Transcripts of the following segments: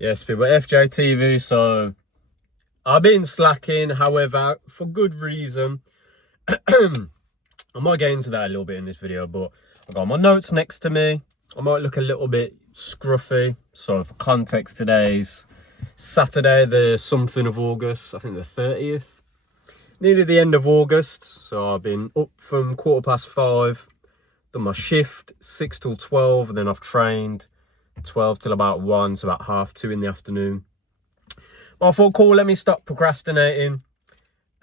Yes, people, FJTV. So I've been slacking, however, for good reason. I might get into that a little bit in this video, but I've got my notes next to me. I might look a little bit scruffy. So for context, today's Saturday, the something of August, I think the 30th. Nearly the end of August. So I've been up from 5:15, done my shift, 6 till 12, and then I've trained 12 till about 1, so about 2:30 in the afternoon. But I thought, cool, let me stop procrastinating.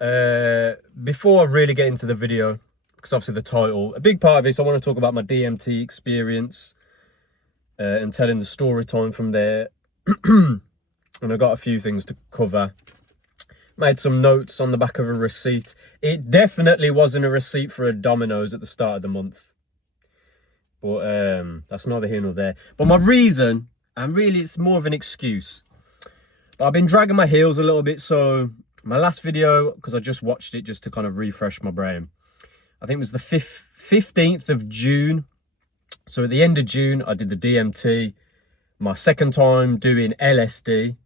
Before I really get into the video, because obviously the title, a big part of this, I want to talk about my D.M.T experience and telling the story time from there. And I got a few things to cover. Made some notes on the back of a receipt. It definitely wasn't a receipt for a Domino's at the start of the month. But that's neither here nor there. But my reason, and really it's more of an excuse, but I've been dragging my heels a little bit. So my last video, because I just watched it just to kind of refresh my brain, I think it was the 15th of June. So at the end of June, I did the D.M.T. My second time doing LSD.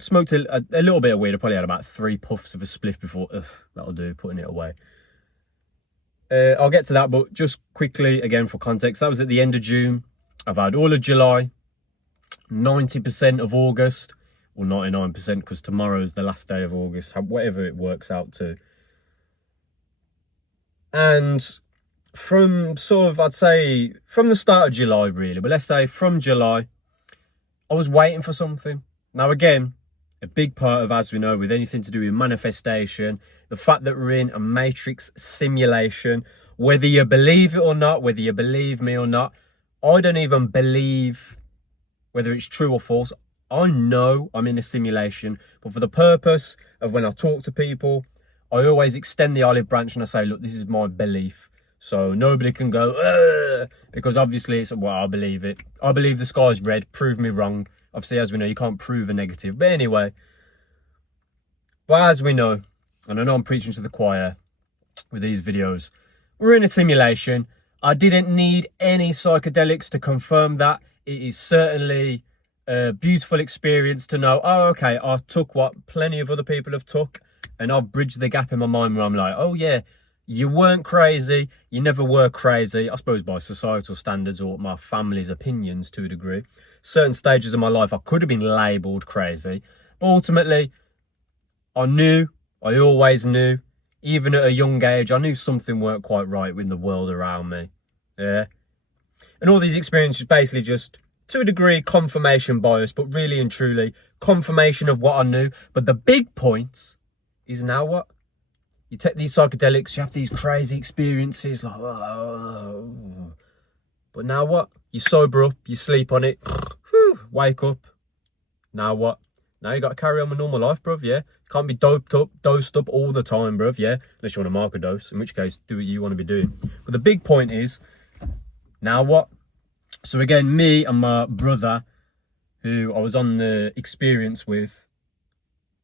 Smoked a little bit of weed. I probably had about 3 puffs of a spliff before. Ugh, that'll do, putting it away. I'll get to that, but just quickly, again, for context, that was at the end of June. I've had all of July, 90% of August, or 99%, because tomorrow is the last day of August, whatever it works out to. And from sort of, I'd say, from the start of July, really, but let's say from July, I was waiting for something. Now, again, a big part of, as we know, with anything to do with manifestation, the fact that we're in a matrix simulation, whether you believe it or not, whether you believe me or not, I don't even believe whether it's true or false. I know I'm in a simulation, but for the purpose of when I talk to people, I always extend the olive branch and I say, look, this is my belief. So nobody can go, ugh, because obviously it's, well, I believe it. I believe the sky's red, prove me wrong. Obviously, as we know, you can't prove a negative. But anyway, but as we know, and I know I'm preaching to the choir with these videos, we're in a simulation. I didn't need any psychedelics to confirm that. It is certainly a beautiful experience to know, oh, okay, I took what plenty of other people have took, and I've bridged the gap in my mind where I'm like, oh yeah, you weren't crazy, you never were crazy, I suppose by societal standards or my family's opinions to a degree. Certain stages of my life I could have been labelled crazy, but ultimately I always knew, even at a young age, I knew something weren't quite right in the world around me. Yeah. And all these experiences basically just, to a degree, confirmation bias, but really and truly confirmation of what I knew. But the big point is, now what? You take these psychedelics, you have these crazy experiences, like, oh. But now what? You sober up, you sleep on it, wake up. Now what? Now you got to carry on with normal life, bruv, yeah? Can't be dosed up all the time, bruv, yeah? Unless you want to mark a dose, in which case, do what you want to be doing. But the big point is, now what? So again, me and my brother, who I was on the experience with,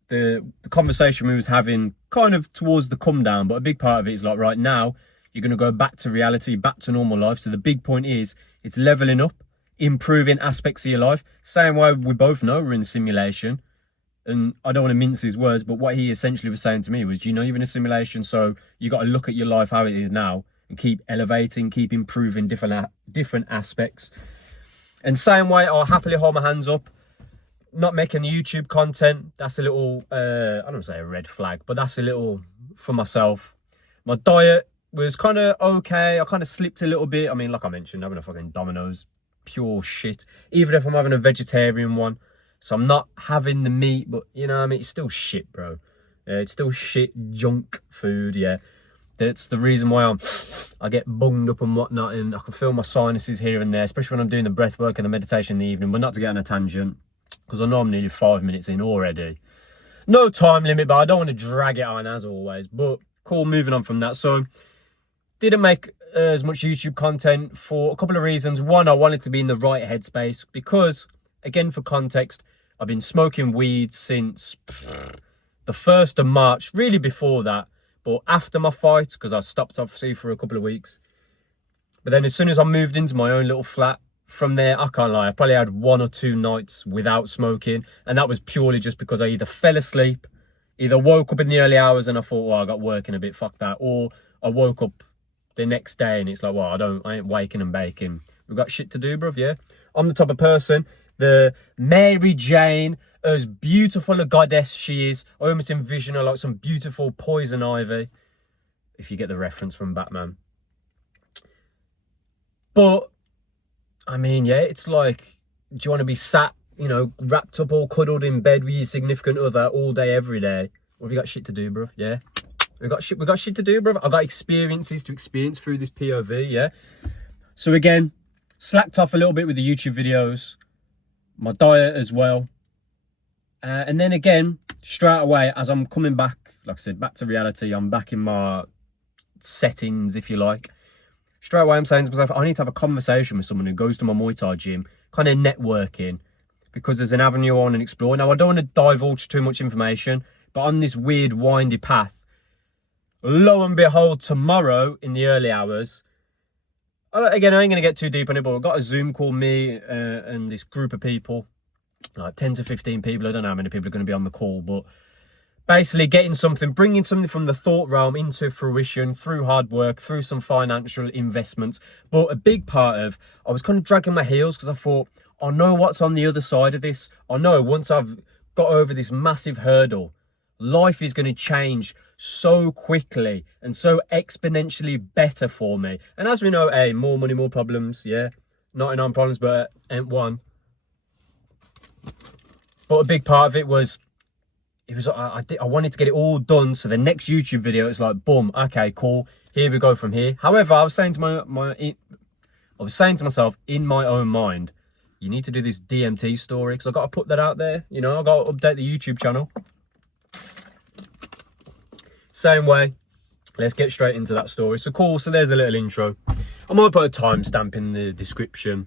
the conversation we was having kind of towards the come down, but a big part of it is like, right now, you're going to go back to reality, back to normal life. So the big point is, it's leveling up, improving aspects of your life. Same way we both know we're in simulation. And I don't want to mince his words, but what he essentially was saying to me was, you know, you're in a simulation, so you got to look at your life how it is now and keep elevating, keep improving different aspects. And same way, I'll happily hold my hands up. Not making YouTube content, that's a little, I don't want to say a red flag, but that's a little for myself. My diet was kind of okay. I kind of slipped a little bit. I mean, like I mentioned, having a fucking Domino's, pure shit. Even if I'm having a vegetarian one. So I'm not having the meat, but you know what I mean? It's still shit, bro. Yeah, it's still shit, junk food, yeah. That's the reason why I get bunged up and whatnot, and I can feel my sinuses here and there, especially when I'm doing the breath work and the meditation in the evening, but not to get on a tangent, because I know I'm nearly 5 minutes in already. No time limit, but I don't want to drag it on as always. But cool, moving on from that. So, didn't make as much YouTube content for a couple of reasons. One, I wanted to be in the right headspace because, again, for context, I've been smoking weed since the 1st of March, really before that, but after my fight, because I stopped obviously for a couple of weeks. But then as soon as I moved into my own little flat, from there, I can't lie, I probably had 1 or 2 nights without smoking, and that was purely just because I either fell asleep, either woke up in the early hours and I thought, well, I got working a bit, fuck that, or I woke up the next day and it's like, well, I ain't waking and baking. We've got shit to do, bruv, yeah? I'm the type of person, the Mary Jane, as beautiful a goddess she is, I almost envision her like some beautiful poison ivy, if you get the reference from Batman. But, I mean, yeah, it's like, do you want to be sat, you know, wrapped up all cuddled in bed with your significant other all day, every day? Or have you got shit to do, bruv, yeah? We got shit to do, bruv. I got experiences to experience through this POV, yeah? So again, slacked off a little bit with the YouTube videos, my diet as well. And then again, straight away, as I'm coming back, like I said, back to reality, I'm back in my settings, if you like. Straight away, I'm saying to myself, I need to have a conversation with someone who goes to my Muay Thai gym, kind of networking, because there's an avenue on and explore. Now, I don't want to divulge too much information, but on this weird, windy path, lo and behold, tomorrow in the early hours, again, I ain't going to get too deep on it, but I've got a Zoom call, me and this group of people, like 10 to 15 people. I don't know how many people are going to be on the call, but basically bringing something from the thought realm into fruition through hard work, through some financial investments. But a big part of, I was kind of dragging my heels because I thought, I know what's on the other side of this. I know once I've got over this massive hurdle, life is going to change so quickly and so exponentially better for me. And as we know, hey, more money, more problems, yeah. 99 problems, but ain't one. But a big part of it was, I wanted to get it all done, so the next YouTube video, it's like, boom, okay, cool, here we go from here. However, I was saying to myself in my own mind, you need to do this D.M.T story, because I've got to put that out there, you know, I've got to update the YouTube channel. Same way, let's get straight into that story. So cool, so there's a little intro. I might put a timestamp in the description,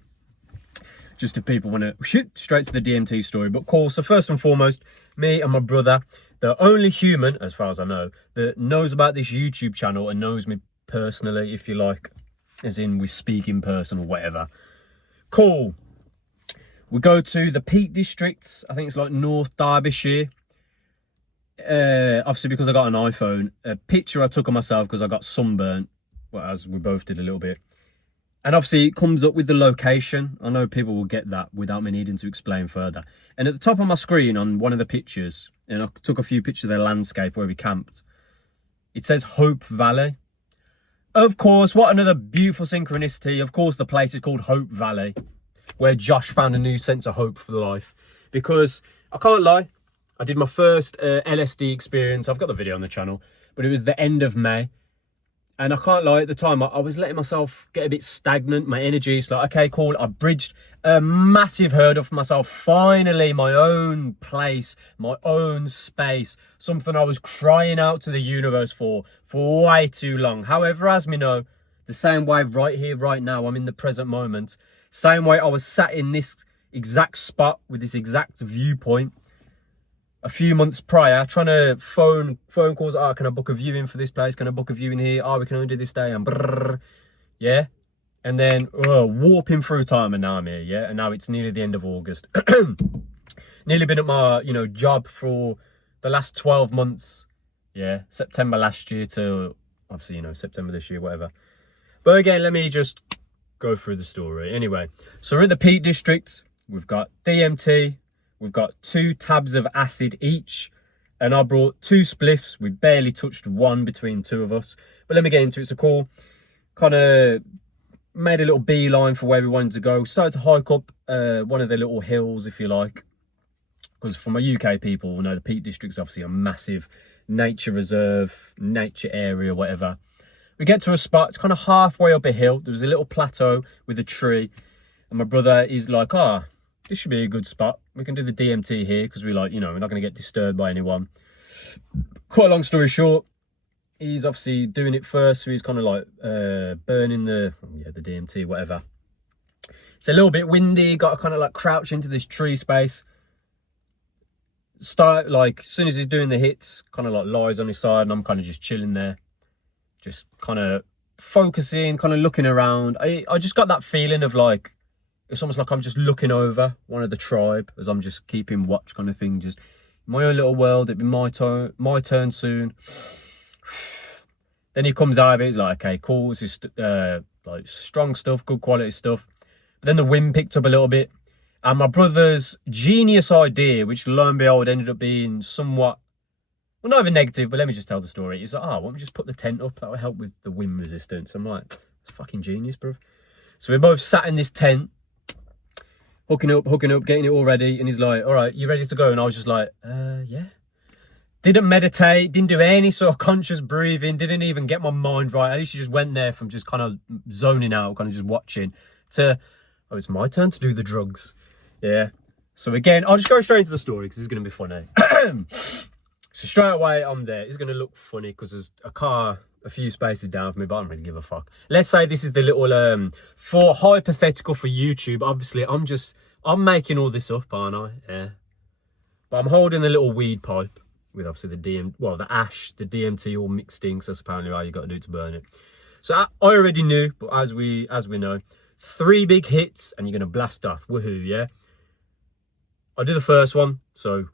just if people want to shoot straight to the D.M.T story. But cool, so first and foremost, me and my brother, the only human, as far as I know, that knows about this YouTube channel and knows me personally, if you like, as in we speak in person or whatever. Cool. We go to the Peak District, I think it's like North Derbyshire. Obviously, because I got an iPhone, a picture I took of myself because I got sunburnt, well, as we both did a little bit. And obviously, it comes up with the location. I know people will get that without me needing to explain further. And at the top of my screen on one of the pictures, and I took a few pictures of the landscape where we camped, it says Hope Valley. Of course, what another beautiful synchronicity. Of course, the place is called Hope Valley, where Josh found a new sense of hope for life. Because, I can't lie, I did my first LSD experience. I've got the video on the channel, but it was the end of May. And I can't lie, at the time, I was letting myself get a bit stagnant. My energy is like, okay, cool. I bridged a massive hurdle for myself. Finally, my own place, my own space. Something I was crying out to the universe for way too long. However, as we know, the same way right here, right now, I'm in the present moment. Same way I was sat in this exact spot with this exact viewpoint a few months prior, trying to phone calls. Oh, can I book a viewing for this place? Can I book a viewing here? Oh, we can only do this day. And brrr, yeah. And then warping through time, and now I'm here, yeah. And now it's nearly the end of August. Nearly been at my, you know, job for the last 12 months. Yeah, September last year to obviously, you know, September this year, whatever. But again, let me just go through the story. Anyway, so we're in the Peak District. We've got D.M.T. We've got 2 tabs of acid each, and I brought 2 spliffs. We barely touched one between 2 of us. But let me get into it. So cool, kind of made a little beeline for where we wanted to go. Started to hike up one of the little hills, if you like. Because for my UK people, you know, the Peak District's obviously a massive nature reserve, nature area, whatever. We get to a spot, it's kind of halfway up a hill. There was a little plateau with a tree. And my brother is like, this should be a good spot. We can do the D.M.T here because we're like, you know, we're not going to get disturbed by anyone. Quite a long story short, he's obviously doing it first. So he's kind of like burning the D.M.T, whatever. It's a little bit windy. Got to kind of like crouch into this tree space. Start like, as soon as he's doing the hits, kind of like lies on his side. And I'm kind of just chilling there. Just kind of focusing, kind of looking around. I just got that feeling of like, It's almost like I'm just looking over one of the tribe as I'm just keeping watch kind of thing. Just in my own little world. It'd be my turn soon. Then he comes out of it. He's like, okay, cool. This is like strong stuff, good quality stuff. But then the wind picked up a little bit. And my brother's genius idea, which lo and behold ended up being somewhat, well, not even negative, but let me just tell the story. He's like, why don't we just put the tent up? That will help with the wind resistance. I'm like, it's fucking genius, bro. So we both sat in this tent, hooking up, getting it all ready. And he's like, all right, you ready to go? And I was just like, yeah. Didn't meditate, didn't do any sort of conscious breathing, didn't even get my mind right. I literally just went there from just kind of zoning out, kind of just watching, to, oh, it's my turn to do the drugs. Yeah. So again, I'll just go straight into the story because it's going to be funny. So straight away, I'm there. It's going to look funny because there's a car a few spaces down from me, but I don't really give a fuck. Let's say this is the little, for hypothetical for YouTube. Obviously, I'm making all this up, aren't I? Yeah. But I'm holding the little weed pipe with obviously the ash, the DMT all mixed in, because that's apparently how you got to do it to burn it. So I already knew, but as we know, 3 big hits and you're going to blast off. Woohoo, yeah? I do the first one, so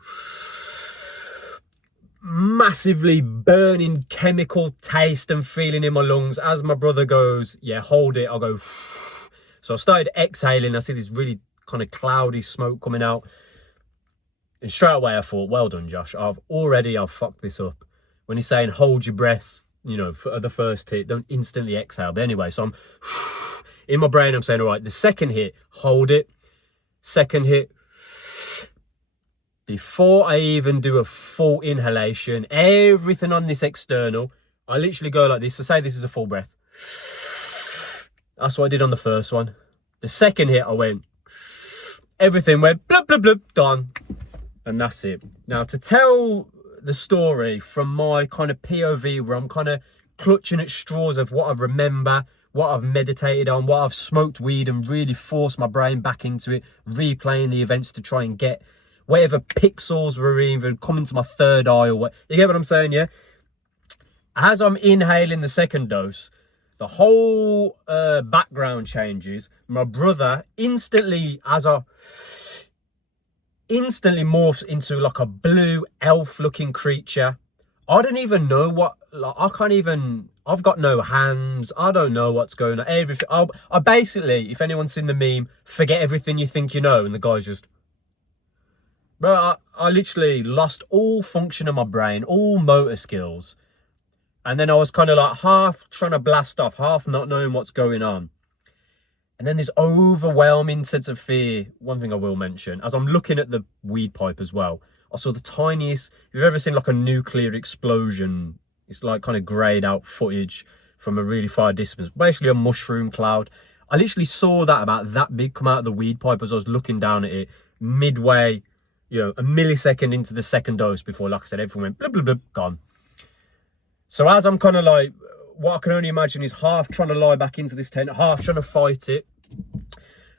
massively burning chemical taste and feeling in my lungs. As my brother goes, yeah, hold it, I'll go. So I started exhaling. I see this really kind of cloudy smoke coming out. And straight away I thought, well done, Josh. I've fucked this up. When he's saying hold your breath, you know, for the first hit, don't instantly exhale. But anyway, so I'm in my brain, I'm saying, all right, the second hit, hold it. Second hit. Before I even do a full inhalation, everything on this external, I literally go like this. So say this is a full breath. That's what I did on the first one. The second hit, I went, everything went blub, blub, blub, done. And that's it. Now, to tell the story from my kind of POV, where I'm kind of clutching at straws of what I remember, what I've meditated on, what I've smoked weed and really forced my brain back into it, replaying the events to try and get whatever pixels were even coming to my third eye or what. You get what I'm saying, yeah? As I'm inhaling the second dose, the whole background changes. My brother instantly morphs into like a blue elf looking creature. I don't even know what, like, I've got no hands. I don't know what's going on. Everything. I basically, if anyone's seen the meme, forget everything you think you know. And the guy's just, bro, I literally lost all function of my brain, all motor skills. And then I was kind of like half trying to blast off, half not knowing what's going on. And then this overwhelming sense of fear. One thing I will mention, as I'm looking at the weed pipe as well, I saw the tiniest, if you've ever seen like a nuclear explosion, it's like kind of grayed out footage from a really far distance, basically a mushroom cloud. I literally saw that about that big come out of the weed pipe as I was looking down at it midway, you know, a millisecond into the second dose before, like I said, everything went blub, blub, blub, gone. So as I'm kind of like, what I can only imagine is half trying to lie back into this tent, half trying to fight it.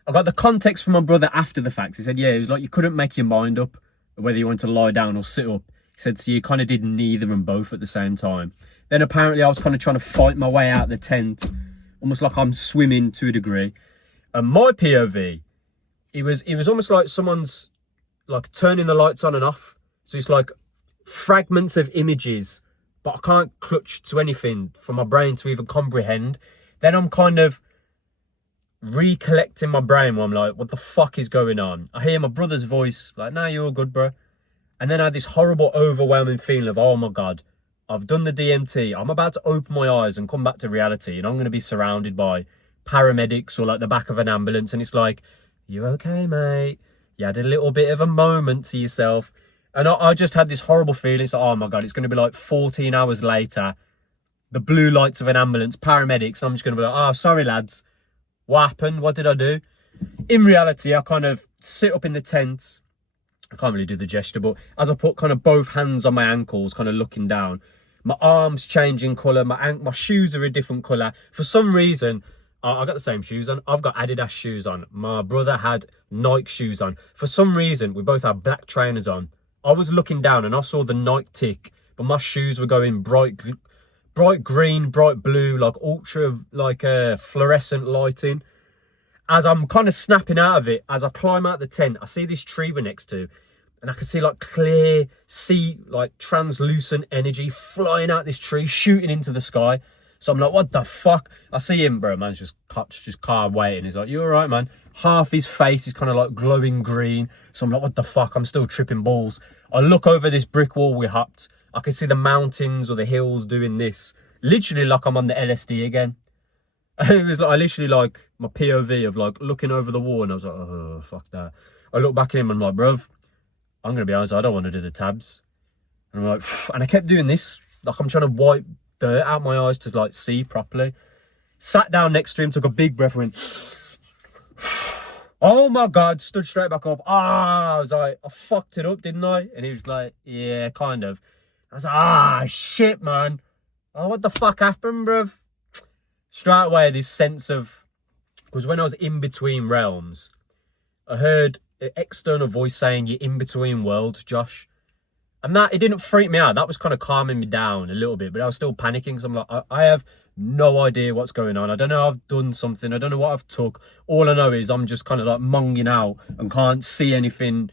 I got the context from my brother after the fact. He said, yeah, it was like you couldn't make your mind up whether you wanted to lie down or sit up. He said, so you kind of did neither and both at the same time. Then apparently I was kind of trying to fight my way out of the tent, almost like I'm swimming to a degree. And my POV, it was almost like someone's like turning the lights on and off. So it's like fragments of images, but I can't clutch to anything for my brain to even comprehend. Then I'm kind of recollecting my brain where I'm like, what the fuck is going on? I hear my brother's voice, like, nah, you're all good, bro. And then I had this horrible, overwhelming feeling of, oh my God, I've done the DMT. I'm about to open my eyes and come back to reality. And I'm going to be surrounded by paramedics or like the back of an ambulance. And it's like, you okay, mate? You had a little bit of a moment to yourself. And I just had this horrible feeling. It's like, oh my God, it's going to be like 14 hours later. The blue lights of an ambulance, paramedics. I'm just going to be like, oh, sorry, lads. What happened? What did I do? In reality, I kind of sit up in the tent. I can't really do the gesture, but as I put kind of both hands on my ankles, kind of looking down, my arms changing colour, my shoes are a different colour. For some reason, I got the same shoes on. I've got Adidas shoes on. My brother had Nike shoes on. For some reason, we both had black trainers on. I was looking down and I saw the Nike tick, but my shoes were going bright green, bright blue, like ultra, like fluorescent lighting. as I'm kind of snapping out of it, as I climb out the tent, I see this tree we're next to, and I can see like clear, like translucent energy flying out this tree, shooting into the sky. So I'm like, what the fuck? I see him, bro, man's just car waiting. He's like, you all right, man? Half his face is kind of like glowing green. So I'm like, what the fuck? I'm still tripping balls. I look over this brick wall we hopped. I can see the mountains or the hills doing this. Literally like I'm on the LSD again. It was like, I literally like my POV of like looking over the wall, and I was like, oh, fuck that. I look back at him and I'm like, bruv, I'm going to be honest, I don't want to do the tabs. And I'm like, and I kept doing this. Like I'm trying to wipe dirt out my eyes to like see properly. Sat down next to him, took a big breath, went, oh my God, stood straight back up. I was like, I fucked it up, didn't I? And he was like, yeah, kind of. I was like, shit, man. Oh, what the fuck happened, bruv? Straight away, this sense of, because when I was in between realms, I heard an external voice saying, you're in between worlds, Josh. And that, it didn't freak me out. That was kind of calming me down a little bit, but I was still panicking because I'm like, I have no idea what's going on. I don't know, I've done something. I don't know what I've took. All I know is I'm just kind of like monging out and can't see anything.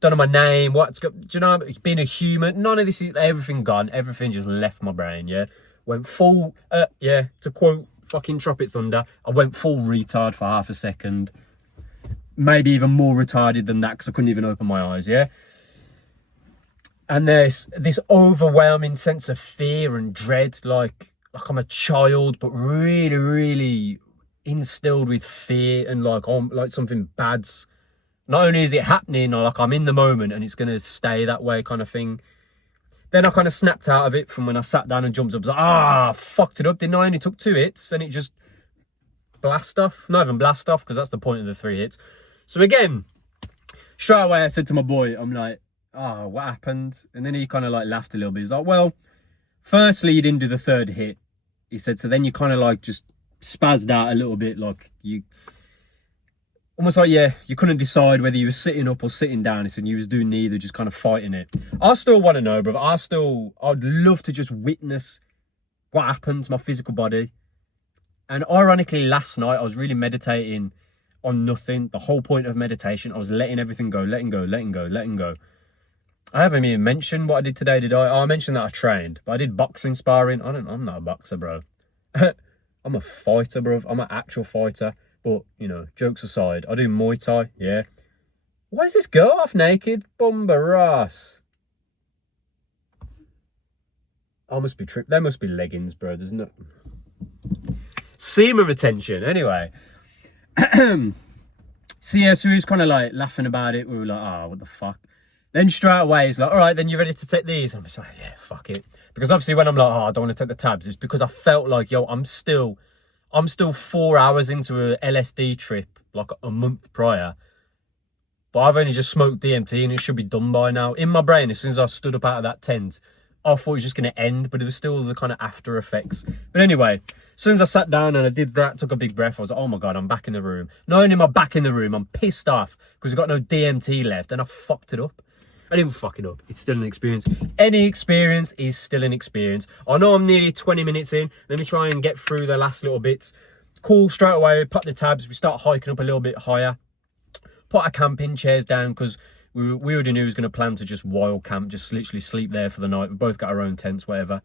Don't know my name. Do you know, being a human, none of this is, everything gone. Everything just left my brain, yeah. Went full, to quote fucking Tropic Thunder, I went full retard for half a second. Maybe even more retarded than that because I couldn't even open my eyes, yeah? And there's this overwhelming sense of fear and dread, like I'm a child, but really, really instilled with fear and like something bad's. Not only is it happening, or like I'm in the moment and it's going to stay that way kind of thing. Then I kind of snapped out of it from when I sat down and jumped up. I was like, fucked it up, didn't I? I only took 2 hits and it just blast off. Not even blast off, because that's the point of the 3 hits. So again, straight away I said to my boy, I'm like, what happened? And then he kind of like laughed a little bit. He's like, well, firstly, you didn't do the 3rd hit. He said, so then you kind of like just spazzed out a little bit, like you... Almost like, yeah, you couldn't decide whether you were sitting up or sitting down. He said you was doing neither, just kind of fighting it. I still want to know, brother. I'd love to just witness what happened to my physical body. And ironically, last night, I was really meditating on nothing. The whole point of meditation, I was letting everything go, letting go, letting go, letting go. I haven't even mentioned what I did today, did I? I mentioned that I trained, but I did boxing sparring. I'm not a boxer, bro. I'm a fighter, bro. I'm an actual fighter. But, you know, jokes aside, I do Muay Thai, yeah. Why is this girl half naked? Bumba-ras. I must be tripped. There must be leggings, bro. There's no... Seam of attention. Anyway. So, yeah, so he was kind of like laughing about it. We were like, what the fuck? Then straight away, he's like, all right, then you're ready to take these? I'm just like, yeah, fuck it. Because obviously when I'm like, I don't want to take the tabs, it's because I felt like, yo, I'm still 4 hours into a LSD trip, like a month prior. But I've only just smoked DMT and it should be done by now. In my brain, as soon as I stood up out of that tent, I thought it was just going to end, but it was still the kind of after effects. But anyway, as soon as I sat down and I did that, took a big breath, I was like, oh my God, I'm back in the room. Not only am I back in the room, I'm pissed off because I've got no DMT left and I fucked it up. I didn't fuck it up. It's still an experience. Any experience is still an experience. I know I'm nearly 20 minutes in. Let me try and get through the last little bits. Cool, straight away, pop the tabs. We start hiking up a little bit higher. Put our camping chairs down because we already knew we was going to plan to just wild camp, just literally sleep there for the night. We both got our own tents, whatever.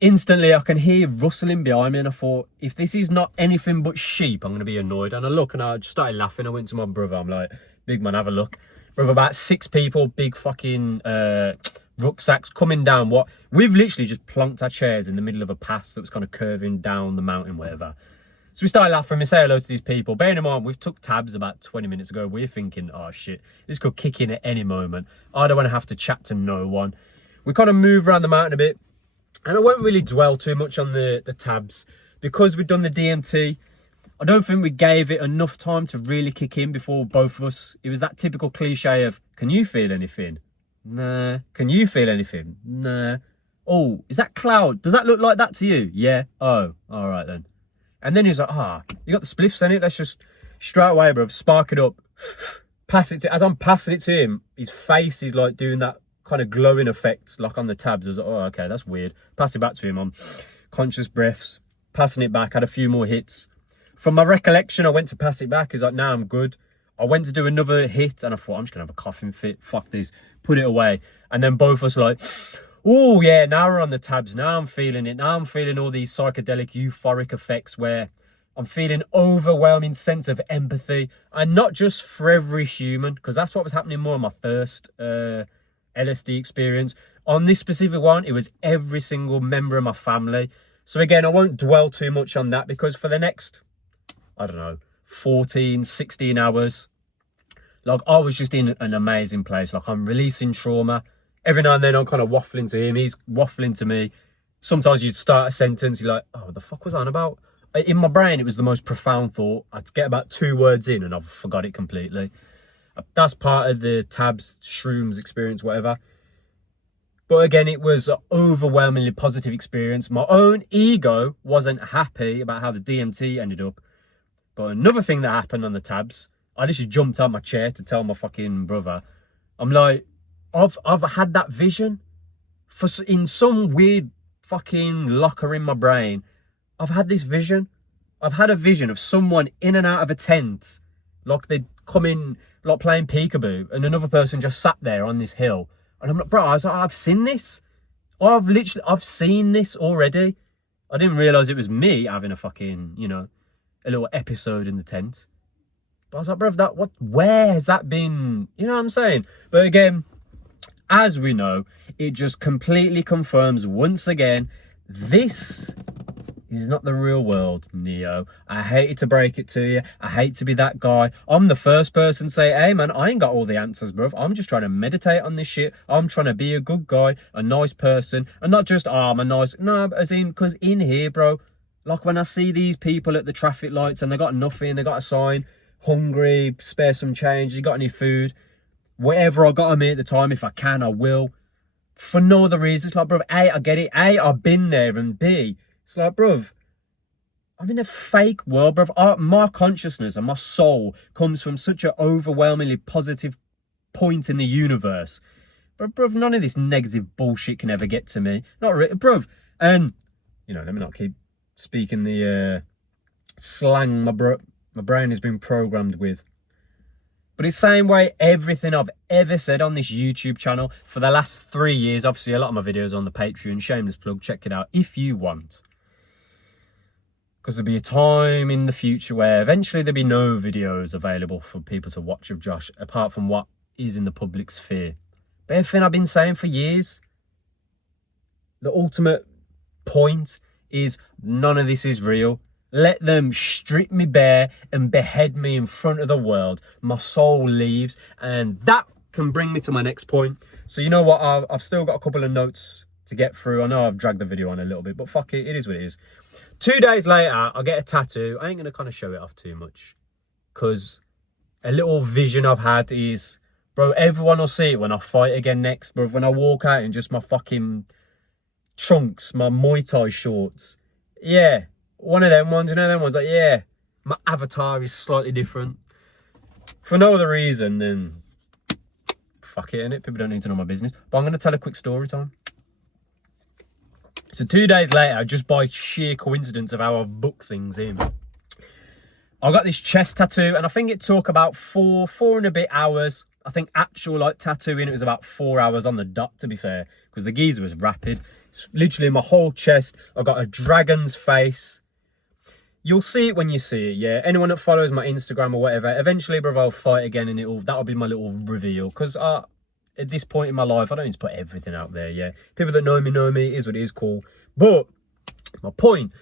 Instantly, I can hear rustling behind me and I thought, if this is not anything but sheep, I'm going to be annoyed. And I look and I just started laughing. I went to my brother. I'm like, big man, have a look. With about 6 people, big fucking rucksacks coming down. We've literally just plonked our chairs in the middle of a path that was kind of curving down the mountain, whatever. So we started laughing. We say hello to these people. Bearing in mind, we've took tabs about 20 minutes ago. We're thinking, oh shit, this could kick in at any moment. I don't want to have to chat to no one. We kind of move around the mountain a bit, and I won't really dwell too much on the tabs because we've done the DMT. I don't think we gave it enough time to really kick in before both of us. It was that typical cliche of, can you feel anything? Nah. Can you feel anything? Nah. Oh, is that cloud? Does that look like that to you? Yeah. Oh, all right then. And then he was like, you got the spliffs in it? Let's just straight away, bro, spark it up. Pass it to, as I'm passing it to him, his face is like doing that kind of glowing effect, like on the tabs. I was like, oh, okay, that's weird. Pass it back to him. I'm conscious breaths, passing it back, had a few more hits. From my recollection, I went to pass it back. He's like, nah, I'm good. I went to do another hit and I thought, I'm just going to have a coughing fit. Fuck this. Put it away. And then both of us were like, oh, yeah, now we're on the tabs. Now I'm feeling it. Now I'm feeling all these psychedelic euphoric effects where I'm feeling overwhelming sense of empathy. And not just for every human, because that's what was happening more in my first LSD experience. On this specific one, it was every single member of my family. So again, I won't dwell too much on that because for the next, I don't know, 14, 16 hours, like I was just in an amazing place. Like I'm releasing trauma. Every now and then I'm kind of waffling to him. He's waffling to me. Sometimes you'd start a sentence. You're like, oh, what the fuck was I on about? In my brain, it was the most profound thought. I'd get about 2 words in and I've forgot it completely. That's part of the tabs, shrooms experience, whatever. But again, it was an overwhelmingly positive experience. My own ego wasn't happy about how the DMT ended up. But another thing that happened on the tabs, I literally jumped out my chair to tell my fucking brother. I'm like, I've had that vision in some weird fucking locker in my brain. I've had this vision. I've had a vision of someone in and out of a tent, like they'd come in, like playing peekaboo, and another person just sat there on this hill. And I'm like, bro, I've seen this. I've seen this already. I didn't realise it was me having a fucking, you know, a little episode in the tent. But I was like, bro, where has that been? You know what I'm saying? But again, as we know, it just completely confirms once again, this is not the real world, Neo. I hate to break it to you. I hate to be that guy. I'm the first person to say, hey man, I ain't got all the answers, bro. I'm just trying to meditate on this shit. I'm trying to be a good guy, a nice person. And not just, I'm a nice, no, as in, because in here, bro, like when I see these people at the traffic lights and they got nothing, they got a sign, hungry, spare some change, you got any food? Whatever I got on me at the time, if I can, I will. For no other reason. It's like, bro, A, I get it. A, I've been there. And B, it's like, bruv, I'm in a fake world, bruv. My consciousness and my soul comes from such an overwhelmingly positive point in the universe. But, bruv, none of this negative bullshit can ever get to me. Not really, bruv. And, you know, let me not keep speaking the slang my brain has been programmed with. But it's the same way everything I've ever said on this YouTube channel for the last 3 years. Obviously, a lot of my videos are on the Patreon. Shameless plug. Check it out if you want. Because there'll be a time in the future where eventually there'll be no videos available for people to watch of Josh, apart from what is in the public sphere. But everything I've been saying for years, the ultimate point is none of this is real. Let them strip me bare and behead me in front of the world. My soul leaves, and that can bring me to my next point. So you know what? I've still got a couple of notes to get through. I know I've dragged the video on a little bit, but fuck it. It is what it is. 2 days later, I get a tattoo. I ain't going to kind of show it off too much, because a little vision I've had is, bro, everyone will see it when I fight again next, bro. When I walk out in just my fucking trunks, my Muay Thai shorts. Yeah. One of them ones, you know them ones, like, yeah, my avatar is slightly different. For no other reason than, fuck it, innit? People don't need to know my business. But I'm going to tell a quick story time. So 2 days later, just by sheer coincidence of how I've booked things in, I got this chest tattoo, and I think it took about four and a bit hours. I think actual, like, tattooing, it was about 4 hours on the dot, to be fair, because the geezer was rapid. It's literally my whole chest. I got a dragon's face. You'll see it when you see it, yeah. Anyone that follows my Instagram or whatever, eventually, bro, I'll fight again, and that'll be my little reveal. Because at this point in my life, I don't need to put everything out there, yeah. People that know me, it is what it is, cool. But my point,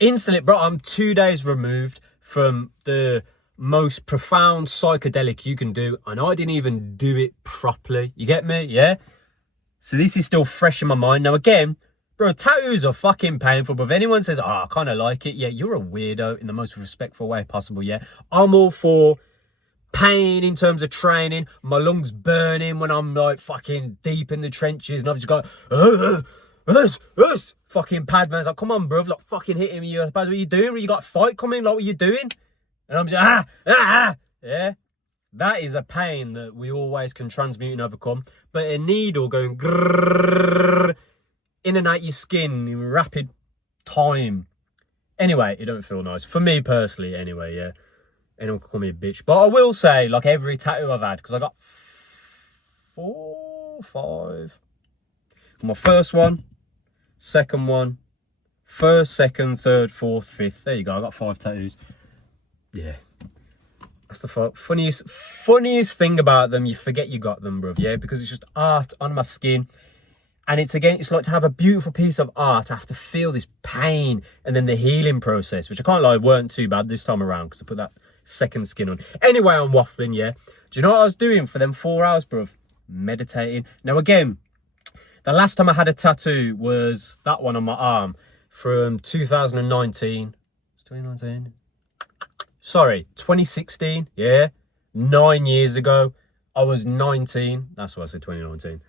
instantly, bro, I'm 2 days removed from the most profound psychedelic you can do, and I didn't even do it properly. You get me? Yeah. So this is still fresh in my mind. Now again, bro, tattoos are fucking painful, but if anyone says, oh, I kind of like it, yeah, you're a weirdo in the most respectful way possible, yeah. I'm all for pain in terms of training. My lungs burning when I'm like fucking deep in the trenches, and I've just got fucking Padman's like, come on, bro, like fucking hitting me. What are you doing? You got a fight coming? Like, what are you doing? And I'm just yeah. That is a pain that we always can transmute and overcome. But a needle going grrrr in and out your skin in rapid time Anyway, it don't feel nice. For me personally, anyway, yeah. Anyone can call me a bitch. But I will say, like, every tattoo I've had, because I got 4, 5. My first one, second one, first, second, third, fourth, fifth. There you go. I got 5 tattoos. Yeah. That's the funniest thing about them. You forget you got them, bruv. Yeah, because it's just art on my skin. And it's like to have a beautiful piece of art. I have to feel this pain and then the healing process, which I can't lie, weren't too bad this time around because I put that second skin on. Anyway, I'm waffling, yeah. Do you know what I was doing for them 4 hours, bruv? Meditating. Now, again, the last time I had a tattoo was that one on my arm from 2019. 2019? Sorry, 2016, yeah. 9 years ago. I was 19. That's why I said 2019.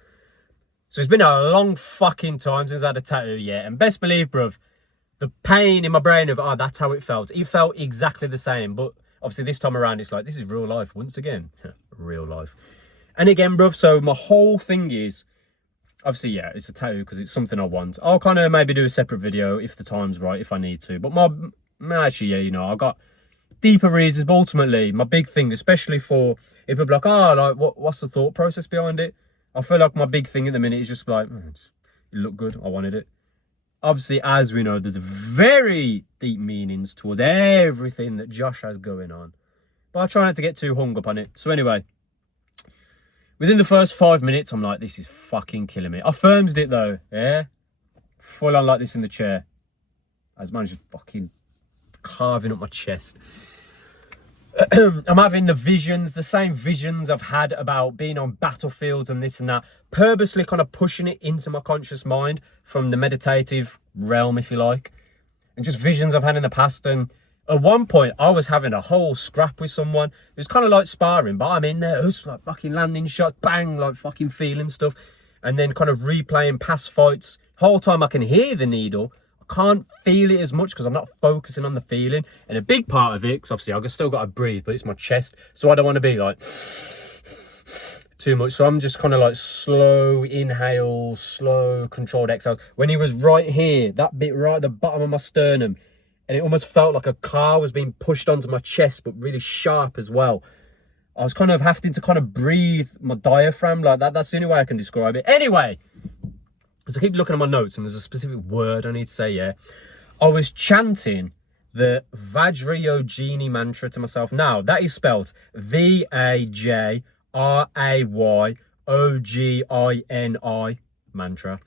So it's been a long fucking time since I had a tattoo, yeah. And best believe, bruv, the pain in my brain of, oh, that's how it felt. It felt exactly the same. But obviously this time around, it's like, this is real life once again. Real life. And again, bruv, so my whole thing is, obviously, yeah, it's a tattoo because it's something I want. I'll kind of maybe do a separate video if the time's right, if I need to. But actually, yeah, you know, I got deeper reasons. But ultimately, my big thing, especially for if people are like, oh, like, what's the thought process behind it? I feel like my big thing at the minute is just like, it looked good, I wanted it. Obviously, as we know, there's very deep meanings towards everything that Josh has going on. But I try not to get too hung up on it. So anyway, within the first 5 minutes, I'm like, this is fucking killing me. I firmed it though, yeah? Full on like this in the chair. As man just fucking carving up my chest. I'm having the visions, the same visions I've had about being on battlefields and this and that, purposely kind of pushing it into my conscious mind from the meditative realm, if you like, and just visions I've had in the past. And at one point, I was having a whole scrap with someone. It was kind of like sparring, but I'm in there, just like fucking landing shots, bang, like fucking feeling stuff, and then kind of replaying past fights. Whole time I can hear the needle. Can't feel it as much because I'm not focusing on the feeling. And a big part of it, because obviously I've still got to breathe, but it's my chest, so I don't want to be like too much. So I'm just kind of like slow inhale, slow controlled exhales. When he was right here, that bit right at the bottom of my sternum, and it almost felt like a car was being pushed onto my chest, but really sharp as well. I was kind of having to kind of breathe my diaphragm like that. That's the only way I can describe it. Anyway, because I keep looking at my notes and there's a specific word I need to say, yeah. I was chanting the Vajrayogini mantra to myself. Now, that is spelled V-A-J-R-A-Y-O-G-I-N-I mantra.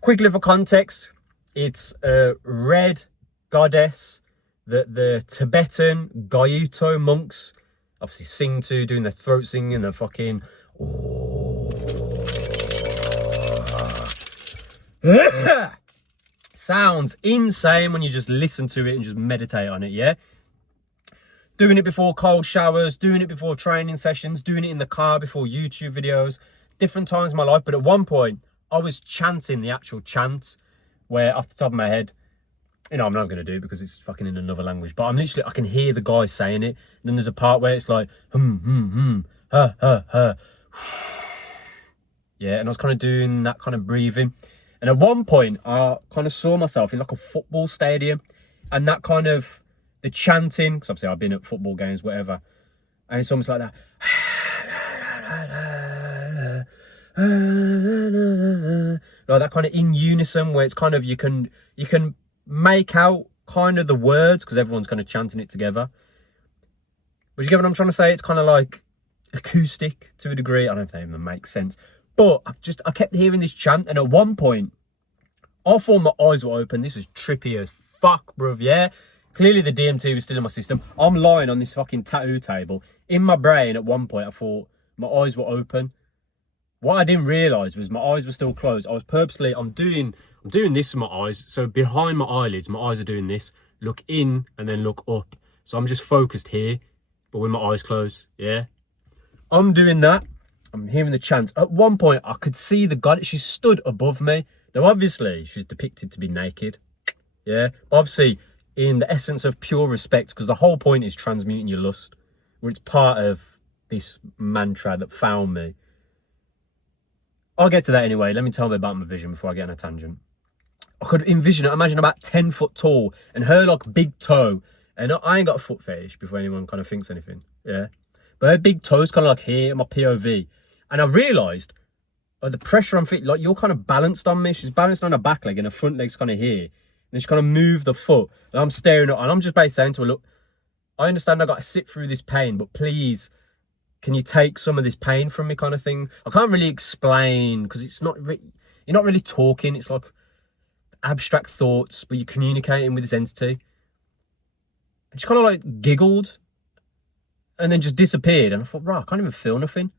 Quick little context. It's a red goddess that the Tibetan Gyuto monks obviously sing to, doing their throat singing and their fucking... Sounds insane when you just listen to it and just meditate on it, yeah? Doing it before cold showers, doing it before training sessions, doing it in the car before YouTube videos, different times in my life. But at one point, I was chanting the actual chant where off the top of my head, you know, I'm not going to do it because it's fucking in another language, but I'm literally, I can hear the guy saying it. And then there's a part where it's like, ha. Yeah, and I was kind of doing that kind of breathing. And at one point, I kind of saw myself in like a football stadium, and that kind of, the chanting, because obviously I've been at football games, whatever, and it's almost like that. Like that kind of in unison where it's kind of, you can make out kind of the words because everyone's kind of chanting it together. But you get what I'm trying to say? It's kind of like acoustic to a degree. I don't know if that even makes sense. But I kept hearing this chant, and at one point, I thought my eyes were open. This was trippy as fuck, bruv, yeah? Clearly the DMT was still in my system. I'm lying on this fucking tattoo table. In my brain, at one point, I thought my eyes were open. What I didn't realise was my eyes were still closed. I was purposely, I'm doing this with my eyes. So behind my eyelids, my eyes are doing this. Look in and then look up. So I'm just focused here, but with my eyes closed, yeah? I'm doing that. I'm hearing the chants. At one point, I could see the goddess. She stood above me. Now, obviously, she's depicted to be naked. Yeah? But obviously, in the essence of pure respect, because the whole point is transmuting your lust, where it's part of this mantra that found me. I'll get to that anyway. Let me tell you about my vision before I get on a tangent. I could envision it. Imagine about 10 foot tall and her like big toe. And I ain't got a foot fetish before anyone kind of thinks anything. Yeah. But her big toe's kind of like here in my POV. And I realised the pressure I'm feeling, like you're kind of balanced on me. She's balanced on her back leg and her front leg's kind of here. And she kind of moved the foot. And I'm staring at her and I'm just basically saying to her, look, I understand I got to sit through this pain, but please, can you take some of this pain from me kind of thing? I can't really explain because it's not, you're not really talking. It's like abstract thoughts, but you're communicating with this entity. And she kind of like giggled and then just disappeared. And I thought, right, I can't even feel nothing.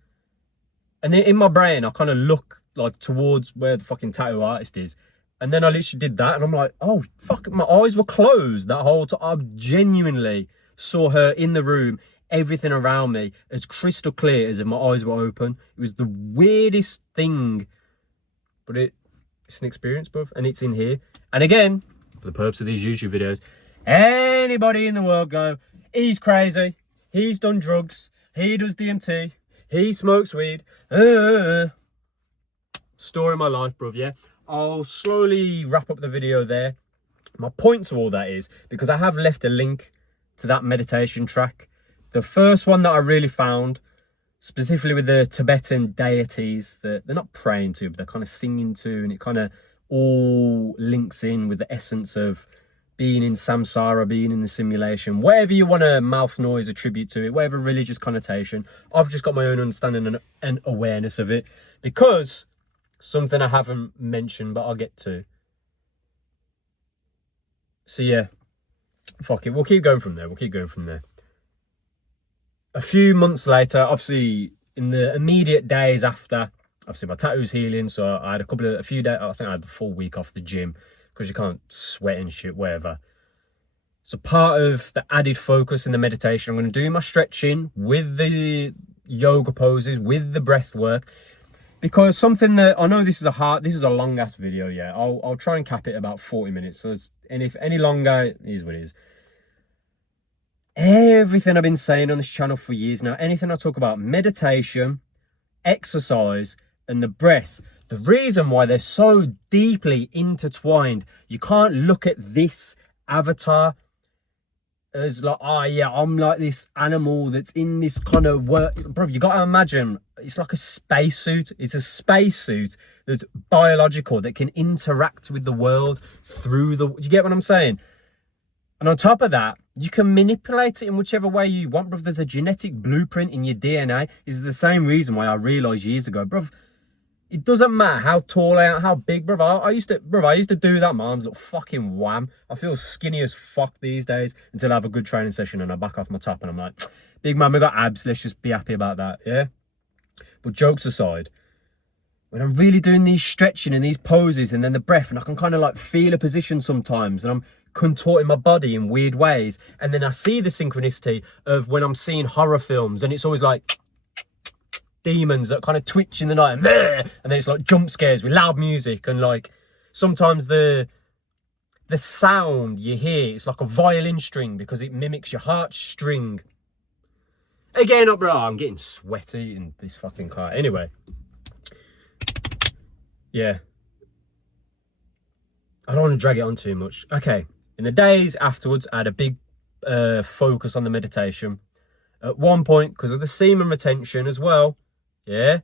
And then in my brain, I kind of look like towards where the fucking tattoo artist is. And then I literally did that. And I'm like, oh, fuck, my eyes were closed that whole time. I genuinely saw her in the room, everything around me as crystal clear as if my eyes were open. It was the weirdest thing. But it's an experience, bruv. And it's in here. And again, for the purpose of these YouTube videos, anybody in the world go, he's crazy. He's done drugs. He does DMT. He smokes weed. Story of my life, bruv, yeah? I'll slowly wrap up the video there. My point to all that is, because I have left a link to that meditation track. The first one that I really found, specifically with the Tibetan deities that they're not praying to, but they're kind of singing to, and it kind of all links in with the essence of being in samsara, being in the simulation, whatever you want to mouth noise attribute to it, whatever religious connotation. I've just got my own understanding and awareness of it, because something I haven't mentioned, but I'll get to. So yeah, fuck it. We'll keep going from there. A few months later, obviously in the immediate days after, obviously my tattoo's healing, so I had a few days, I think I had the full week off the gym, because you can't sweat and shit, whatever. So part of the added focus in the meditation, I'm going to do my stretching with the yoga poses, with the breath work, because something that, I know this is a long ass video, yeah. I'll try and cap it about 40 minutes. So and if any longer, it is what it is. Everything I've been saying on this channel for years now, anything I talk about, meditation, exercise, and the breath, the reason why they're so deeply intertwined, you can't look at this avatar as like, oh yeah, I'm like this animal that's in this kind of work. Bro, you got to imagine, it's like a spacesuit. It's a spacesuit that's biological, that can interact with the world through the, do you get what I'm saying? And on top of that, you can manipulate it in whichever way you want, bro. There's a genetic blueprint in your DNA. It's the same reason why I realised years ago, bro, it doesn't matter how tall I am, how big, bro. I used to do that. My arms look fucking wham. I feel skinny as fuck these days until I have a good training session and I back off my top and I'm like, big man, we got abs. Let's just be happy about that, yeah? But jokes aside, when I'm really doing these stretching and these poses and then the breath, and I can kind of like feel a position sometimes, and I'm contorting my body in weird ways, and then I see the synchronicity of when I'm seeing horror films, and it's always like demons that kind of twitch in the night, and then it's like jump scares with loud music, and like sometimes the sound you hear, it's like a violin string because it mimics your heartstring. Again, bro, I'm getting sweaty in this fucking car. Anyway, yeah, I don't want to drag it on too much. Okay, in the days afterwards, I had a big focus on the meditation. At one point, because of the semen retention as well, yeah,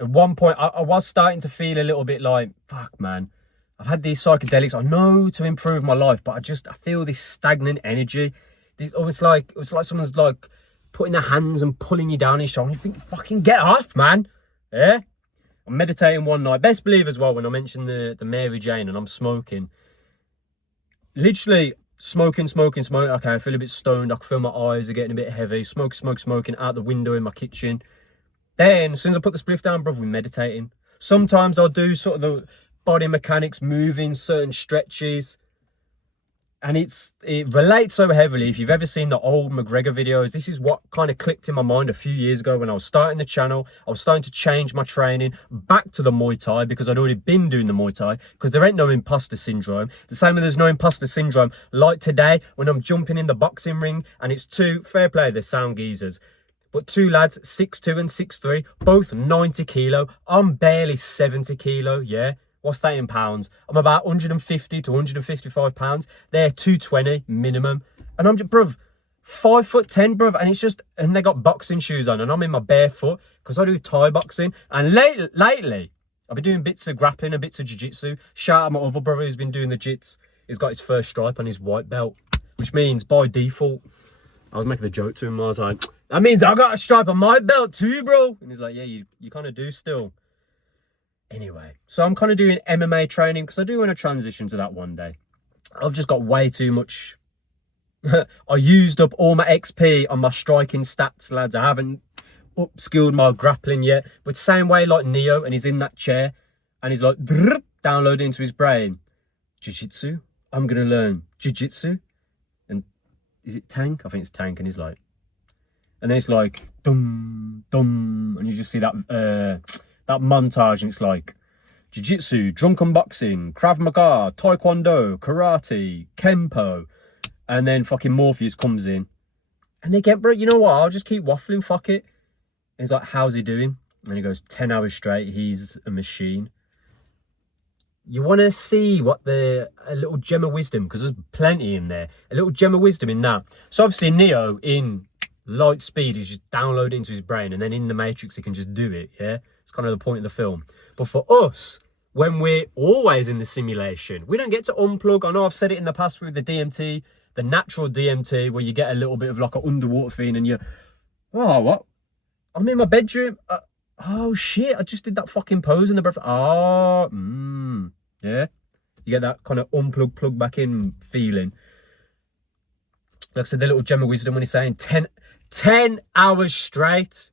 at one point, I was starting to feel a little bit like, fuck, man, I've had these psychedelics, I know, to improve my life, but I feel this stagnant energy. It's like someone's like putting their hands and pulling you down his shoulder. You think, fucking get off, man. Yeah? I'm meditating one night. Best believe as well, when I mentioned the Mary Jane and I'm smoking. Literally smoking. Okay, I feel a bit stoned. I can feel my eyes are getting a bit heavy. Smoking out the window in my kitchen. Then, as soon as I put the spliff down, brother, we're meditating. Sometimes I'll do sort of the body mechanics, moving certain stretches. And it relates so heavily. If you've ever seen the old McGregor videos, this is what kind of clicked in my mind a few years ago when I was starting the channel. I was starting to change my training back to the Muay Thai, because I'd already been doing the Muay Thai, because there ain't no imposter syndrome. The same way there's no imposter syndrome like today when I'm jumping in the boxing ring and it's two, fair play, they're sound geezers, but two lads, 6'2" and 6'3", both 90 kilo. I'm barely 70 kilo, yeah? What's that in pounds? I'm about 150 to 155 pounds. They're 220 minimum. And I'm just, bruv, 5'10", bruv. And it's just, and they got boxing shoes on. And I'm in my bare foot because I do Thai boxing. And lately, I've been doing bits of grappling and bits of jiu-jitsu. Shout out my other brother who's been doing the jits. He's got his first stripe on his white belt, which means by default, I was making a joke to him. I was like, that means I got a stripe on my belt too, bro. And he's like, yeah, you kind of do still. Anyway, so I'm kind of doing MMA training because I do want to transition to that one day. I've just got way too much. I used up all my XP on my striking stats, lads. I haven't upskilled my grappling yet. But same way like Neo, and he's in that chair and he's like, downloading into his brain. Jiu-jitsu? I'm going to learn jiu-jitsu. And is it Tank? I think it's Tank. And he's like, and then it's like, dum, dum. And you just see that that montage, and it's like jiu-jitsu, drunken boxing, Krav Maga, Taekwondo, karate, Kempo. And then fucking Morpheus comes in. And they get, bro, you know what? I'll just keep waffling, fuck it. And he's like, how's he doing? And he goes, 10 hours straight. He's a machine. You want to see what a little gem of wisdom, because there's plenty in there. A little gem of wisdom in that. So obviously Neo in light speed is just downloaded into his brain. And then in the Matrix, he can just do it, yeah? It's kind of the point of the film. But for us, when we're always in the simulation, we don't get to unplug. I know I've said it in the past with the DMT, the natural DMT, where you get a little bit of like an underwater feeling and you're, oh, what? I'm in my bedroom. Oh, shit, I just did that fucking pose in the breath. Oh, yeah. You get that kind of unplug, plug back in feeling. Like I said, the little gem of wisdom when he's saying 10 hours straight.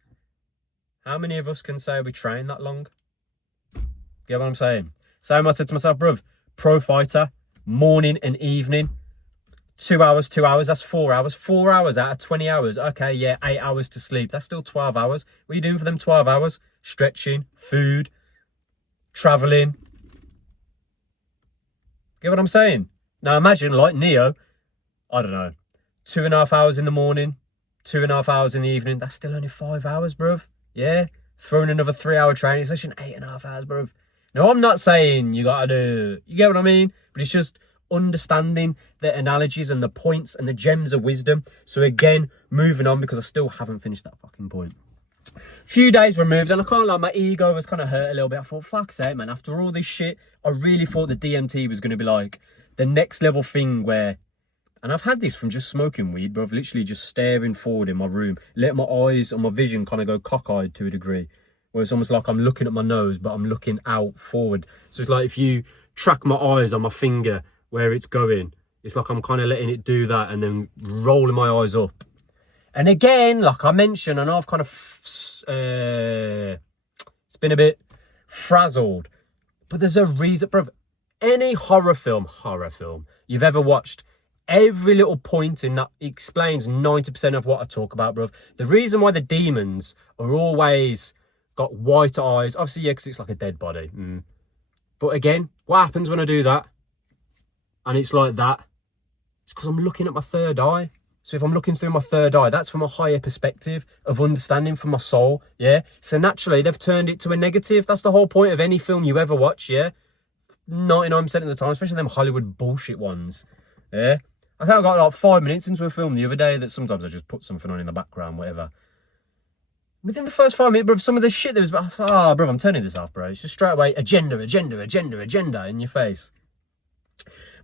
How many of us can say we train that long? Get what I'm saying? Same I said to myself, bruv, pro fighter, morning and evening. 2 hours, that's 4 hours. 4 hours out of 20 hours. Okay, yeah, 8 hours to sleep. That's still 12 hours. What are you doing for them 12 hours? Stretching, food, traveling. Get what I'm saying? Now imagine, like Neo, I don't know, 2.5 hours in the morning, 2.5 hours in the evening. That's still only 5 hours, bruv. Yeah? Throwing another 3-hour training session, 8.5 hours, bruv. No, I'm not saying you gotta do, you get what I mean? But it's just understanding the analogies and the points and the gems of wisdom. So again, moving on, because I still haven't finished that fucking point. Few days removed, and I can't lie, my ego was kind of hurt a little bit. I thought, fuck's sake, man, after all this shit, I really thought the DMT was going to be like the next level thing where, and I've had this from just smoking weed, but I've literally just staring forward in my room, let my eyes and my vision kind of go cockeyed to a degree, where it's almost like I'm looking at my nose, but I'm looking out forward. So it's like if you track my eyes on my finger where it's going, it's like I'm kind of letting it do that and then rolling my eyes up. And again, like I mentioned, I know I've kind of, it's been a bit frazzled, but there's a reason, bro. Any horror film you've ever watched, every little point in that explains 90% of what I talk about, bro. The reason why the demons are always got white eyes, obviously, yeah, because it's like a dead body. But again, what happens when I do that? And it's like that. It's because I'm looking at my third eye. So if I'm looking through my third eye, that's from a higher perspective of understanding from my soul, yeah? So naturally, they've turned it to a negative. That's the whole point of any film you ever watch, yeah? 99% of the time, especially them Hollywood bullshit ones, yeah? I think I got like 5 minutes into a film the other day that sometimes I just put something on in the background, whatever. Within the first 5 minutes, bro, some of the shit that was, bro, I'm turning this off, bro. It's just straight away, agenda in your face.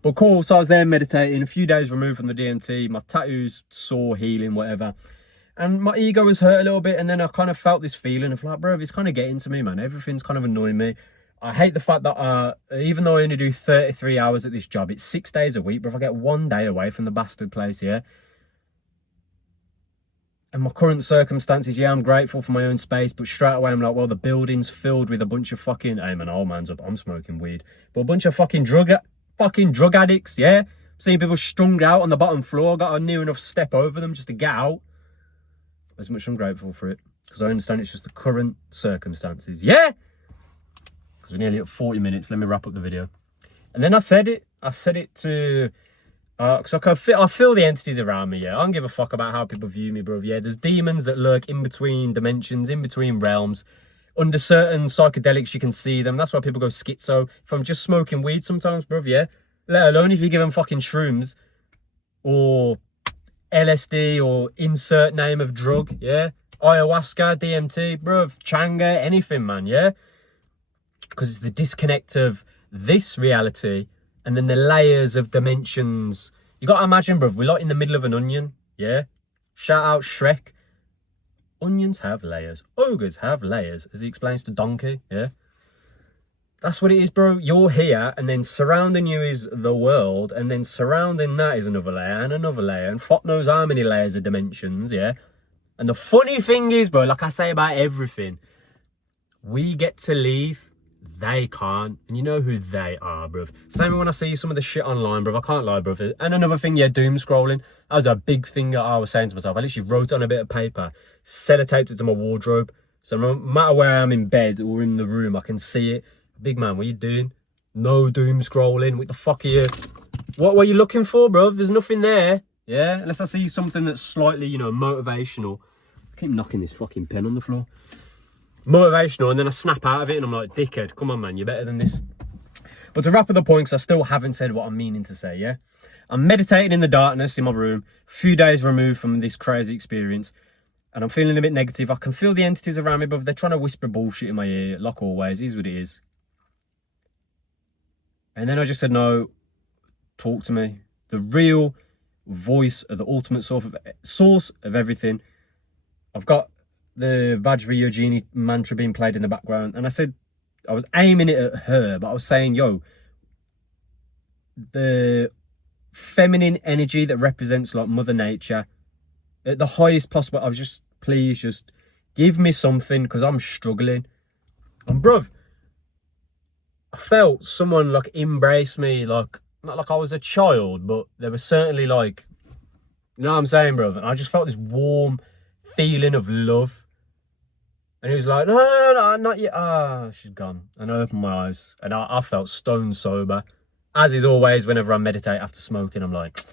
But cool, so I was there meditating, a few days removed from the DMT, my tattoos, sore, healing, whatever. And my ego was hurt a little bit, and then I kind of felt this feeling of like, bro, it's kind of getting to me, man. Everything's kind of annoying me. I hate the fact that even though I only do 33 hours at this job, it's 6 days a week, bro. If I get 1 day away from the bastard place, yeah? And my current circumstances, yeah, I'm grateful for my own space, but straight away I'm like, well, the building's filled with a bunch of fucking, hey man, old man's up, I'm smoking weed, but a bunch of fucking drug addicts, yeah? Seeing people strung out on the bottom floor, got a near enough step over them just to get out. As much as I'm grateful for it, because I understand it's just the current circumstances, yeah? Because we're nearly at 40 minutes, let me wrap up the video. And then I said it to, because I feel the entities around me, yeah? I don't give a fuck about how people view me, bro, yeah? There's demons that lurk in between dimensions, in between realms, Under certain psychedelics, you can see them. That's why people go schizo from just smoking weed sometimes, bruv, yeah? Let alone if you give them fucking shrooms or LSD or insert name of drug, yeah? Ayahuasca, D.M.T, bruv, changa, anything, man, yeah? Because it's the disconnect of this reality and then the layers of dimensions. You got to imagine, bruv, we're like in the middle of an onion, yeah? Shout out Shrek. Onions have layers. Ogres have layers, as he explains to Donkey, yeah? That's what it is, bro. You're here, and then surrounding you is the world, and then surrounding that is another layer, and fuck knows how many layers of dimensions, yeah? And the funny thing is, bro, like I say about everything, we get to leave, they can't. And you know who they are, bruv. Same when I see some of the shit online, bruv. I can't lie, bruv. And another thing, yeah, doom scrolling. That was a big thing that I was saying to myself. I literally wrote on a bit of paper, sellotaped it to my wardrobe. So no matter where I'm in bed or in the room, I can see it. Big man, what are you doing? No doom scrolling. What the fuck are you? What were you looking for, bruv? There's nothing there. Yeah? Unless I see something that's slightly, you know, motivational. I keep knocking this fucking pen on the floor. Motivational, and then I snap out of it and I'm like, dickhead, come on, man, you're better than this. But to wrap up the point, because I still haven't said what I'm meaning to say, yeah? I'm meditating in the darkness in my room, a few days removed from this crazy experience, and I'm feeling a bit negative. I can feel the entities around me, but they're trying to whisper bullshit in my ear, like always. It is what it is. And then I just said, no, talk to me. The real voice of the ultimate source of everything. I've got the Vajrayogini mantra being played in the background, and I said, I was aiming it at her, but I was saying, yo, the feminine energy that represents like Mother Nature at the highest possible, I was just, please just give me something, because I'm struggling. And bruv, I felt someone like embrace me, like, not like I was a child, but there was certainly like, you know what I'm saying, bruv? And I just felt this warm feeling of love. And he was like, no, not yet. Ah, she's gone. And I opened my eyes and I felt stone sober. As is always, whenever I meditate after smoking, I'm like,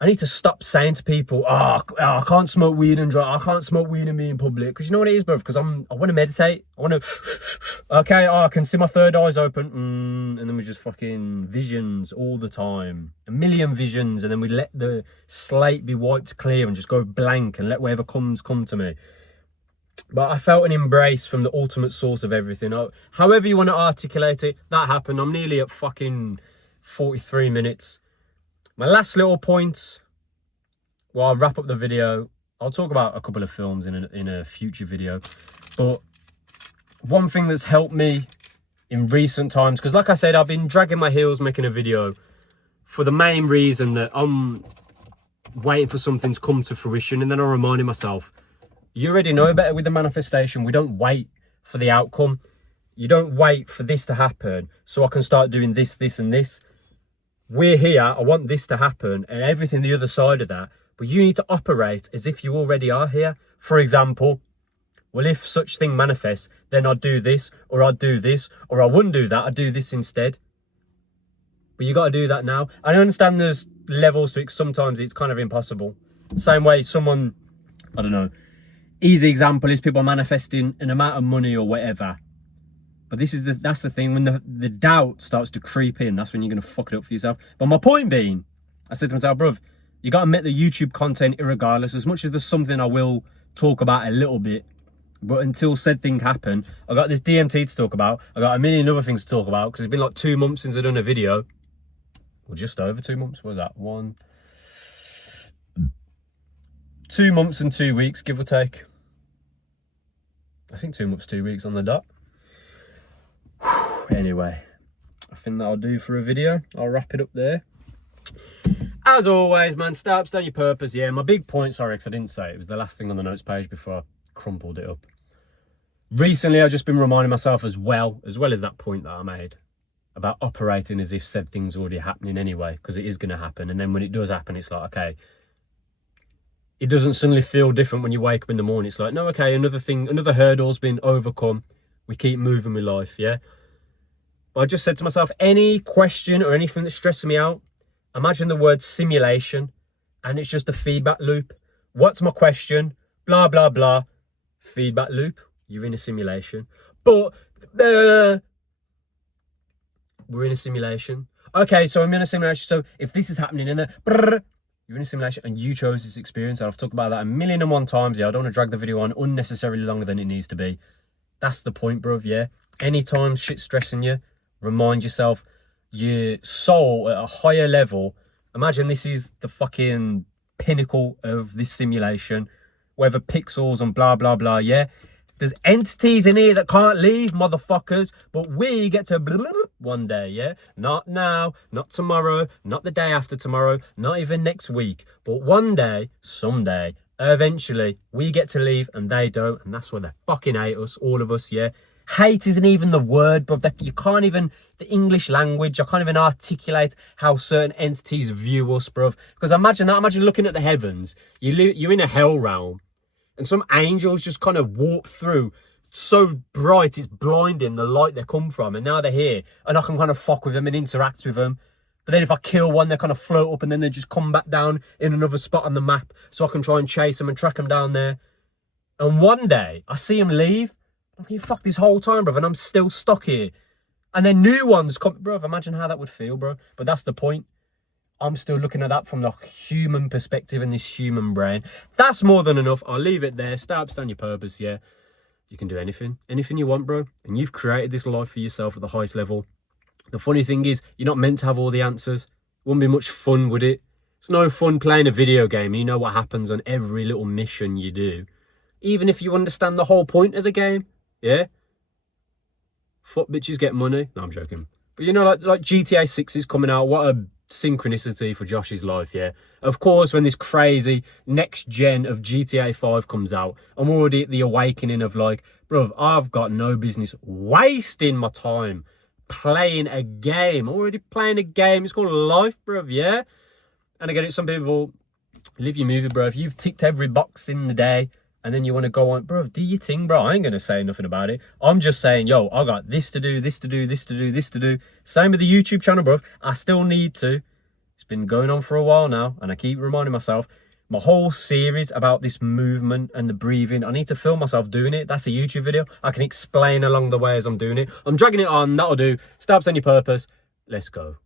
I need to stop saying to people, I can't smoke weed and drive. I can't smoke weed and be in public. Because you know what it is, bro? Because I want to meditate. I want to, okay, I can see my third eye's open. And then we just fucking visions all the time. A million visions. And then we let the slate be wiped clear and just go blank and let whatever comes come to me. But I felt an embrace from the ultimate source of everything. However you want to articulate it, that happened. I'm nearly at fucking 43 minutes. My last little point, well, I'll wrap up the video. I'll talk about a couple of films in a future video. But one thing that's helped me in recent times, because like I said, I've been dragging my heels making a video for the main reason that I'm waiting for something to come to fruition. And then I'm reminding myself, you already know better with the manifestation. We don't wait for the outcome. You don't wait for this to happen so I can start doing this, this, and this. We're here. I want this to happen and everything the other side of that. But you need to operate as if you already are here. For example, well, if such thing manifests, then I'd do this, or I'd do this, or I wouldn't do that. I'd do this instead. But you got to do that now. I understand there's levels to it. Sometimes it's kind of impossible. Same way someone, I don't know, easy example is people manifesting an amount of money or whatever. But that's the thing, when the doubt starts to creep in, that's when you're going to fuck it up for yourself. But my point being, I said to myself, bruv, you got to make the YouTube content irregardless. As much as there's something I will talk about a little bit, but until said thing happen, I got this D.M.T to talk about. I got a million other things to talk about, because it's been like 2 months since I've done a video. Well, just over 2 months. What was that? 2 months and 2 weeks, give or take. I think 2 months, 2 weeks on the dot. Anyway, I think that'll do for a video. I'll wrap it up there. As always, man, start on your purpose. Yeah, my big point, sorry, because I didn't say it. It was the last thing on the notes page before I crumpled it up. Recently, I've just been reminding myself as well as that point that I made about operating as if said thing's already happening anyway, because it is going to happen. And then when it does happen, it's like, okay, it doesn't suddenly feel different when you wake up in the morning. It's like, no, okay, another hurdle's been overcome. We keep moving with life, yeah? But I just said to myself, any question or anything that's stressing me out, imagine the word simulation, and it's just a feedback loop. What's my question? Blah, blah, blah. Feedback loop. you're in a simulation. But we're in a simulation. Okay, so I'm in a simulation. So if this is happening in the you're in a simulation and you chose this experience, and I've talked about that 1,000,001 times. Yeah, I don't want to drag the video on unnecessarily longer than it needs to be. That's the point, bruv, yeah? Anytime shit's stressing you, remind yourself your soul at a higher level. Imagine this is the fucking pinnacle of this simulation. Whether pixels and blah, blah, blah, yeah? There's entities in here that can't leave, motherfuckers. But we get to one day, yeah? Not now, not tomorrow, not the day after tomorrow, not even next week. But one day, someday, eventually, we get to leave and they don't. And that's why they fucking hate us, all of us, yeah? Hate isn't even the word, bro. You can't even, the English language, I can't even articulate how certain entities view us, bro. Because imagine that, imagine looking at the heavens. You're in a hell realm. And some angels just kind of walk through so bright, it's blinding the light they come from. And now they're here. And I can kind of fuck with them and interact with them. But then if I kill one, they kind of float up and then they just come back down in another spot on the map. So I can try and chase them and track them down there. And one day, I see them leave. I'm like, you fucked this whole time, bro. And I'm still stuck here. And then new ones come. Bro, imagine how that would feel, bro. But that's the point. I'm still looking at that from the human perspective and this human brain. That's more than enough. I'll leave it there. Stay up, stand your purpose, yeah. You can do anything. Anything you want, bro. And you've created this life for yourself at the highest level. The funny thing is, you're not meant to have all the answers. Wouldn't be much fun, would it? It's no fun playing a video game and you know what happens on every little mission you do. Even if you understand the whole point of the game, yeah? Fuck bitches get money. No, I'm joking. But you know, like GTA 6 is coming out. What a synchronicity for Josh's life, yeah? Of course, when this crazy next gen of GTA 5 comes out, I'm already at the awakening of like, bro, I've got no business wasting my time playing a game. I'm already playing a game. It's called life, bro, yeah? And again, it's some people, live your movie, bro. If you've ticked every box in the day, and then you want to go on, bro, do your thing, bro. I ain't going to say nothing about it. I'm just saying, yo, I got this to do, this to do, this to do, this to do. Same with the YouTube channel, bro. I still need to. It's been going on for a while now, and I keep reminding myself, my whole series about this movement and the breathing, I need to film myself doing it. That's a YouTube video. I can explain along the way as I'm doing it. I'm dragging it on. That'll do. Stabs on your purpose. Let's go.